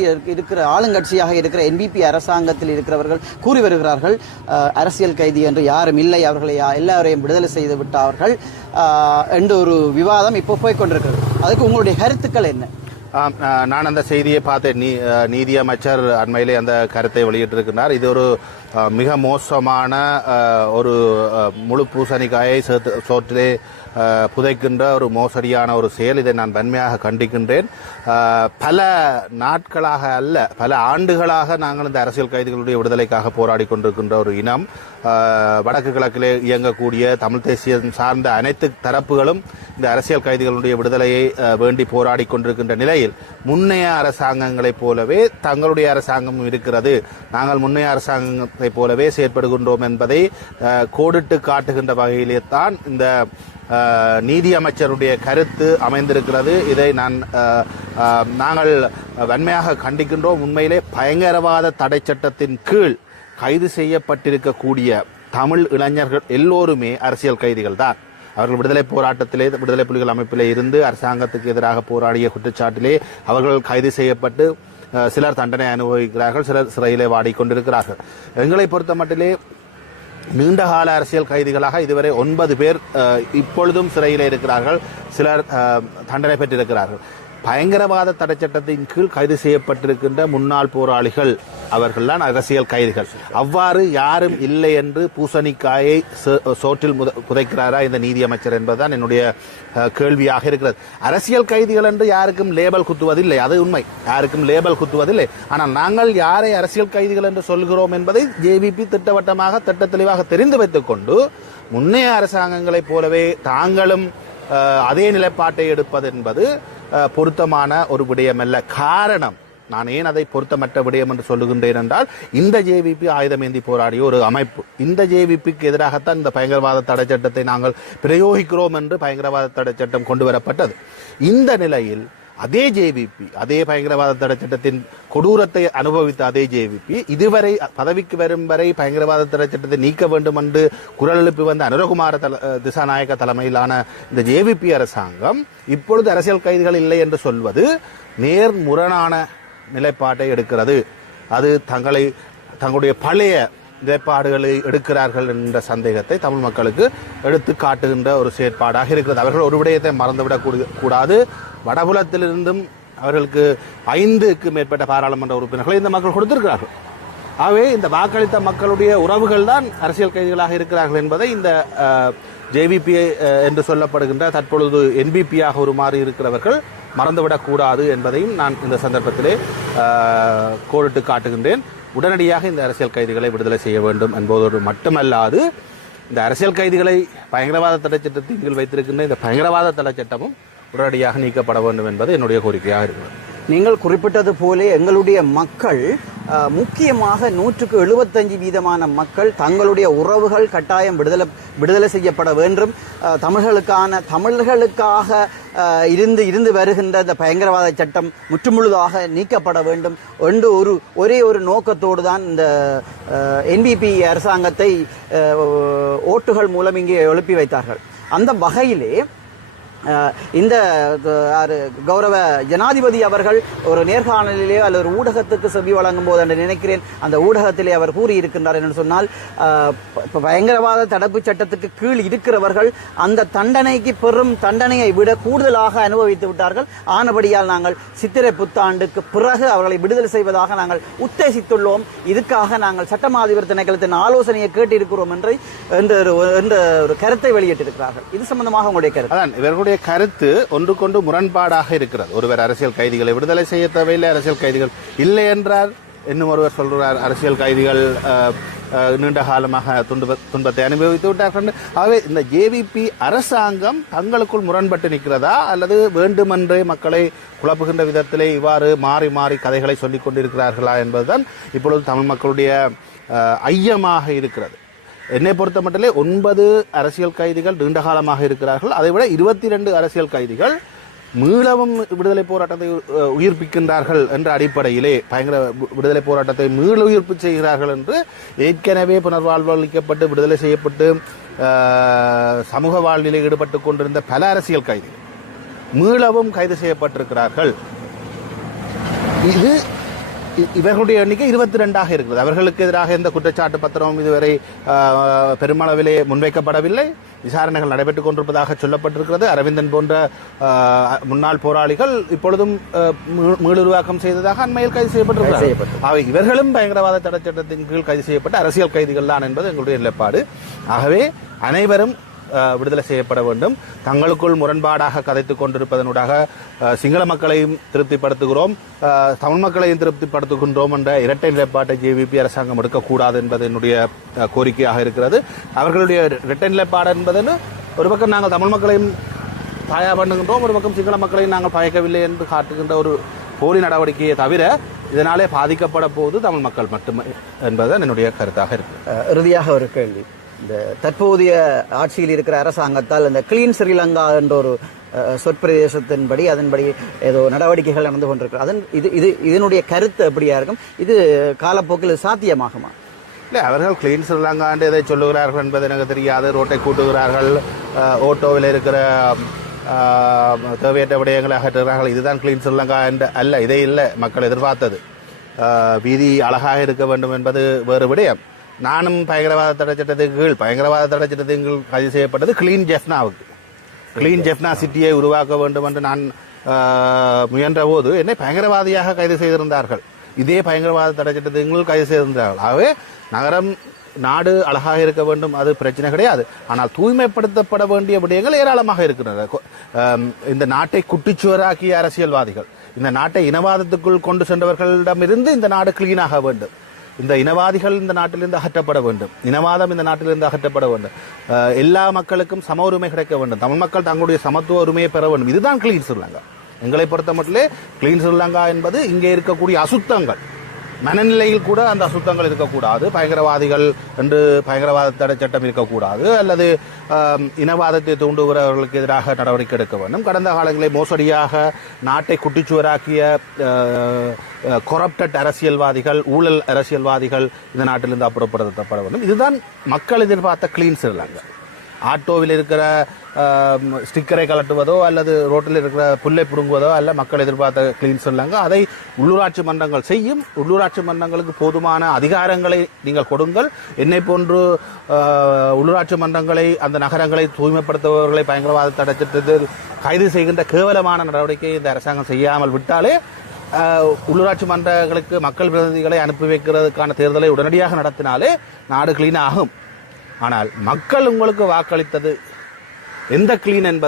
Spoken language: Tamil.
இருக்கிற ஆளுங்கட்சியாக இருக்கிற என்பிபி அரசாங்கத்தில் இருக்கிறவர்கள் கூறி வருகிறார்கள் அரசியல் கைதி என்று யாரும் இல்லை அவர்களை யா- எல்லாரையும் விடுதலை செய்து விட்டார்கள். என்ற ஒரு விவாதம் இப்போ போய் கொண்டிருக்கிறது. அதுக்கு உங்களுடைய கருத்துக்கள் என்ன? நான் அந்த செய்தியை பார்த்தேன் நீ நீதியமைச்சர் நீதி அமைச்சர் அண்மையிலே அந்த கருத்தை வெளியிட்டிருக்கிறார். இது ஒரு மிக மோசமான ஒரு முழு பூசணிக்காயை சேர்த்து- சோற்றிலே புதைக்கின்ற ஒரு மோசடியான ஒரு செயல் இதை நான் வன்மையாக கண்டிக்கின்றேன். பல நாட்களாக அல்ல பல ஆண்டுகளாக நாங்கள் இந்த அரசியல் கைதிகளுடைய விடுதலைக்காக போராடி கொண்டிருக்கின்ற ஒரு இனம். வடக்கு கிழக்கிலே இயங்கக்கூடிய தமிழ் தேசியம் சார்ந்த அனைத்து தரப்புகளும் இந்த அரசியல் கைதிகளுடைய விடுதலையை வேண்டி போராடி கொண்டிருக்கின்ற நிலையில் முன்னைய அரசாங்கங்களைப் போலவே தங்களுடைய அரசாங்கம் இருக்கிறது. நாங்கள் முன்னைய அரசாங்கத்தைப் போலவே செயற்படுகின்றோம் என்பதை கோடிட்டு காட்டுகின்ற வகையிலே தான் இந்த நீதி அமைச்சருடைய கருத்து அமைந்திருக்கிறது. இதை நான் நாங்கள் வன்மையாக கண்டிக்கின்றோம். உண்மையிலே பயங்கரவாத தடை சட்டத்தின் கீழ் கைது செய்யப்பட்டிருக்கக்கூடிய தமிழ் இளைஞர்கள் எல்லோருமே அரசியல் கைதிகள் தான் அவர்கள் விடுதலை போராட்டத்திலே விடுதலை புலிகள் அமைப்பிலே இருந்து அரசாங்கத்துக்கு எதிராக போராடிய குற்றச்சாட்டிலே அவர்கள் கைது செய்யப்பட்டு சிலர் தண்டனை அனுபவிக்கிறார்கள் சிலர் சிறையிலே வாடிக்கொண்டிருக்கிறார்கள். எங்களை பொறுத்த மட்டிலே நீண்டகால அரசியல் கைதிகளாக இதுவரை ஒன்பது பேர் இப்பொழுதும் சிறையில் இருக்கிறார்கள். சிலர் தண்டனை பெற்றிருக்கிறார்கள். பயங்கரவாத தடை சட்டத்தின் கீழ் கைது செய்யப்பட்டிருக்கின்ற முன்னாள் போராளிகள். அவர்கள்தான் அரசியல் கைதிகள். அவ்வாறு யாரும் இல்லை என்று பூசணிக்காயை சோ- சோற்றில் முத- புதைக்கிறாரா இந்த நீதி அமைச்சர் என்பதுதான் என்னுடைய கேள்வியாக இருக்கிறது. அரசியல் கைதிகள் என்று யாருக்கும் லேபல் குத்துவதில்லை. அது உண்மை. யாருக்கும் லேபல் குத்துவதில்லை. ஆனால் நாங்கள் யாரை அரசியல் கைதிகள் என்று சொல்கிறோம் என்பதை ஜேவிபி திட்டவட்டமாக திட்ட தெளிவாக தெரிந்து வைத்துக் கொண்டு முன்னைய அரசாங்கங்களைப் போலவே தாங்களும் அதே நிலைப்பாட்டை எடுப்பது என்பது பொருத்தமான ஒரு விடயமல்ல. காரணம் நான் ஏன் அதை பொருத்தமற்ற விடயம் என்று சொல்லுகின்றேன் என்றால் இந்த ஜேவிபி ஆயுதமேந்தி போராடிய ஒரு அமைப்பு. இந்த ஜேவிபிக்கு எதிராகத்தான் இந்த பயங்கரவாத தடை சட்டத்தை நாங்கள் பிரயோகிக்கிறோம் என்று பயங்கரவாத தடை சட்டம் கொண்டு வரப்பட்டது. இந்த நிலையில் அதே ஜேவிபி அதே பயங்கரவாத தடை சட்டத்தின் கொடூரத்தை அனுபவித்த அதே ஜேவிபி இதுவரை பதவிக்கு வரும் வரை பயங்கரவாத தடை சட்டத்தை நீக்க வேண்டும் என்று குரல் எழுப்பி வந்த அனுரகுமார தல திசாநாயக்க தலைமையிலான இந்த ஜேவிபி அரசாங்கம் இப்பொழுது அரசியல் கைதிகள் இல்லை என்று சொல்வது நேர்முரணான நிலைப்பாட்டை எடுக்கிறது. அது தங்களை தங்களுடைய பழைய நிலைப்பாடுகளை எடுக்கிறார்கள் என்ற சந்தேகத்தை தமிழ் மக்களுக்கு எடுத்து காட்டுகின்ற ஒரு செயற்பாடாக இருக்கிறது. அவர்கள் ஒரு விடயத்தை மறந்துவிடக் கூடாது. வடபுலத்திலிருந்தும் அவர்களுக்கு ஐந்துக்கு மேற்பட்ட பாராளுமன்ற உறுப்பினர்களை இந்த மக்கள் கொடுத்திருக்கிறார்கள். ஆகவே இந்த வாக்களித்த மக்களுடைய உறவுகள் தான் அரசியல் கைதிகளாக இருக்கிறார்கள் என்பதை இந்த ஜேவிபி என்று சொல்லப்படுகின்ற தற்பொழுது என்பிபியாக உருமாறி இருக்கிறவர்கள் மறந்துவிடக்கூடாது என்பதையும் நான் இந்த சந்தர்ப்பத்திலே கோடிட்டு காட்டுகின்றேன். உடனடியாக இந்த அரசியல் கைதிகளை விடுதலை செய்ய வேண்டும் என்பதோடு மட்டுமல்லாது இந்த அரசியல் கைதிகளை பயங்கரவாத தடை சட்டத்தின் கீழ் வைத்திருக்கின்ற இந்த பயங்கரவாத தடை சட்டமும் உடனடியாக நீக்கப்பட வேண்டும் என்பது என்னுடைய கோரிக்கையாக இருக்கிறது. நீங்கள் குறிப்பிட்டது போலே எங்களுடைய மக்கள் முக்கியமாக நூற்றுக்கு எழுபத்தஞ்சு வீதமான மக்கள் தங்களுடைய உறவுகள் கட்டாயம் விடுதலை விடுதலை செய்யப்பட வேண்டும். தமிழர்களுக்கான தமிழர்களுக்காக இருந்து இருந்து வருகின்ற இந்த பயங்கரவாத சட்டம் முற்றுமுழுதாக நீக்கப்பட வேண்டும். என்று ஒரு ஒரே ஒரு நோக்கத்தோடு தான் இந்த என்பிபி அரசாங்கத்தை ஓட்டுகள் மூலம் இங்கே எழுப்பி வைத்தார்கள். அந்த வகையிலே இந்த கௌரவ ஜனாதிபதி அவர்கள் ஒரு நேர்காணலிலே அல்லது ஒரு ஊடகத்துக்கு செவி வழங்கும் போது என்று நினைக்கிறேன். அந்த ஊடகத்திலே அவர் கூறியிருக்கின்றார் என்று சொன்னால் பயங்கரவாத தடுப்பு சட்டத்துக்கு கீழ் இருக்கிறவர்கள் அந்த தண்டனைக்கு பெரும் தண்டனையை விட கூடுதலாக அனுபவித்து விட்டார்கள். ஆனபடியால் நாங்கள் சித்திரை புத்தாண்டுக்கு பிறகு அவர்களை விடுதலை செய்வதாக நாங்கள் உத்தேசித்துள்ளோம். இதுக்காக நாங்கள் சட்டமாதிபர் திணைக்களத்தின் ஆலோசனையை கேட்டிருக்கிறோம் என்று ஒரு- என்ற ஒரு கருத்தை வெளியிட்டிருக்கிறார்கள். இது சம்பந்தமாக உங்களுடைய கருத்து. அவர்களுடைய கருத்து ஒன்றுக்கொண்டு முரண்பாடாக இருக்கிறது. ஒருவர் அரசியல் கைதிகளை விடுதலை செய்ய தேவையில்லை அரசியல் கைதிகள் இல்லை என்றால் இன்னும் ஒருவர் சொல்கிறார் அரசியல் கைதிகள் நீண்ட காலமாக துன்ப துன்பத்தை அனுபவித்து விட்டார்கள் ஆகவே இந்த ஜேவிபி அரசாங்கம் தங்களுக்குள் முரண்பட்டு நிற்கிறதா? அல்லது வேண்டுமென்றே மக்களை குழப்புகின்ற விதத்திலே இவ்வாறு மாறி மாறி கதைகளை சொல்லிக் கொண்டிருக்கிறார்களா என்பதுதான் இப்பொழுது தமிழ் மக்களுடைய ஐயமாக இருக்கிறது. என்னை பொறுத்த மட்டிலே ஒன்பது அரசியல் கைதிகள் நீண்ட காலமாக இருக்கிறார்கள். அதைவிட இருபத்தி ரெண்டு அரசியல் கைதிகள் மீளவும் விடுதலை போராட்டத்தை உயிர்ப்பிக்கின்றார்கள் என்ற அடிப்படையிலே பயங்கர விடுதலை போராட்டத்தை மீள உயிர்ப்பு செய்கிறார்கள் என்று ஏற்கனவே புனர்வாழ்வு அளிக்கப்பட்டு விடுதலை செய்யப்பட்டு சமூக வாழ்நிலை ஈடுபட்டு கொண்டிருந்த பல அரசியல் கைதிகள் மீளவும் கைது செய்யப்பட்டிருக்கிறார்கள். இது இவர்களுடைய எண்ணிக்கை இருபத்தி ரெண்டாக இருக்கிறது. அவர்களுக்கு எதிராக எந்த குற்றச்சாட்டு பத்திரமும் இதுவரை பெருமளவிலே முன்வைக்கப்படவில்லை. விசாரணைகள் நடைபெற்றுக் கொண்டிருப்பதாக சொல்லப்பட்டிருக்கிறது. அரவிந்தன் போன்ற முன்னாள் போராளிகள் இப்பொழுதும் மீளுருவாக்கம் செய்ததாக அண்மையில் கைது செய்யப்பட்டிருக்கிறார்கள். செய்யப்பட்டு. அவை இவர்களும் பயங்கரவாத தடை சட்டத்தின் கீழ் கைது செய்யப்பட்ட அரசியல் கைதிகள் தான் என்பது எங்களுடைய நிலைப்பாடு. ஆகவே அனைவரும் விடுதலை செய்யப்பட வேண்டும். தங்களுக்குள் முரண்பாடாக கதைத்துக் கொண்டிருப்பதனூடாக சிங்கள மக்களையும் திருப்திப்படுத்துகிறோம். தமிழ் மக்களையும் திருப்திப்படுத்துகின்றோம் என்ற இரட்டை நிலைப்பாட்டை ஜேவிபி அரசாங்கம் எடுக்கக்கூடாது என்பது என்னுடைய கோரிக்கையாக இருக்கிறது. அவர்களுடைய இரட்டை நிலைப்பாடு என்பதுன்னு ஒரு பக்கம் நாங்கள் தமிழ் மக்களையும் தயா பண்ணுகின்றோம் ஒரு பக்கம் சிங்கள மக்களையும் நாங்கள் பயக்கவில்லை என்று காட்டுகின்ற ஒரு போலி நடவடிக்கையை தவிர இதனாலே பாதிக்கப்பட போது தமிழ் மக்கள் மட்டுமே என்பதுதான் என்னுடைய கருத்தாக இருக்கு. இறுதியாக ஒரு கேள்வி. இந்த தற்போதைய ஆட்சியில் இருக்கிற அரசாங்கத்தால் இந்த கிளீன் ஸ்ரீலங்கா என்ற ஒரு சொற்பிரதேசத்தின்படி அதன்படி ஏதோ நடவடிக்கைகள் நடந்து கொண்டிருக்கு அதன் இது இது இதனுடைய கருத்து எப்படியா இருக்கும்? இது காலப்போக்கில் சாத்தியமாகுமா? இல்லை அவர்கள் கிளீன் ஸ்ரீலங்காண்டு எதை சொல்லுகிறார்கள் என்பது எனக்கு தெரியாது. ரோட்டை கூட்டுகிறார்கள் ஓட்டோவில் இருக்கிற தேவையற்ற விடயங்களை அகற்றுகிறார்கள். இதுதான் கிளீன் ஸ்ரீலங்கா என்று அல்ல. இதே இல்லை மக்கள் எதிர்பார்த்தது. வீதி அழகாக இருக்க வேண்டும் என்பது வேறு விடயம். நானும் பயங்கரவாத தடை சட்டத்துக்கு கீழ் பயங்கரவாத தடை சட்டத்தின் கீழ் கைது செய்யப்பட்டது கிளீன் ஜெஃப்னாவுக்கு கிளீன் ஜெஃப்னா சிட்டியை உருவாக்க வேண்டும் என்று நான் முயன்ற போது என்னை பயங்கரவாதியாக கைது செய்திருந்தார்கள். இதே பயங்கரவாத தடை சட்டத்தின் கீழ் கைது செய்திருந்தார்கள். ஆகவே நகரம் நாடு அழகாக இருக்க வேண்டும் அது பிரச்சனை கிடையாது. ஆனால் தூய்மைப்படுத்தப்பட வேண்டிய விடயங்கள் ஏராளமாக இருக்கின்றன. இந்த நாட்டை குட்டிச்சுவராக்கிய அரசியல்வாதிகள் இந்த நாட்டை இனவாதத்துக்குள் கொண்டு சென்றவர்களிடமிருந்து இந்த நாடு கிளீனாக வேண்டும். இந்த இனவாதிகள் இந்த நாட்டிலிருந்து அகற்றப்பட வேண்டும். இனவாதம் இந்த நாட்டிலிருந்து அகற்றப்பட வேண்டும். எல்லா மக்களுக்கும் சம உரிமை கிடைக்க வேண்டும். தமிழ் மக்கள் தங்களுடைய சமத்துவ உரிமையை பெற வேண்டும். இதுதான் கிளீன் ஸ்ரீலங்கா. எங்களை பொறுத்த மட்டும் கிளீன் ஸ்ரீலங்கா என்பது இங்கே இருக்கக்கூடிய அசுத்தங்கள். மனநிலையில் கூட அந்த அசுத்தங்கள் இருக்கக்கூடாது. பயங்கரவாதிகள் என்று பயங்கரவாத தடை சட்டம் இருக்கக்கூடாது. அல்லது இனவாதத்தை தூண்டுகிறவர்களுக்கு எதிராக நடவடிக்கை எடுக்க வேண்டும். கடந்த காலங்களில் மோசடியாக நாட்டை குட்டிச்சுவராக்கிய கொரப்டட் அரசியல்வாதிகள் ஊழல் அரசியல்வாதிகள் இந்த நாட்டிலிருந்து அப்புறப்படுத்தப்பட வேண்டும். இதுதான் மக்கள் எதிர்பார்த்த கிளீன் சிறிலங்கை ஆட்டோவில் இருக்கிற ஸ்டிக்கரை கலட்டுவதோ அல்லது ரோட்டில் இருக்கிற புல்லை பிடுங்குவதோ அல்ல மக்கள் எதிர்பார்த்த கிளீன் சொல்லாங்க. அதை உள்ளூராட்சி மன்றங்கள் செய்யும். உள்ளூராட்சி மன்றங்களுக்கு போதுமான அதிகாரங்களை நீங்கள் கொடுங்கள். என்னை போன்று உள்ளூராட்சி மன்றங்களை அந்த நகரங்களை தூய்மைப்படுத்துபவர்களை பயங்கரவாத தடை கைது செய்கின்ற கேவலமான நடவடிக்கையை இந்த அரசாங்கம் செய்யாமல் விட்டாலே உள்ளூராட்சி மன்றங்களுக்கு மக்கள் பிரதிநிதிகளை அனுப்பி வைக்கிறதுக்கான தேர்தலை உடனடியாக நடத்தினாலே நாடு கிளீன் ஆகும். ஆனால் மக்கள் உங்களுக்கு வாக்களித்தது எந்த கிளீன் என்பது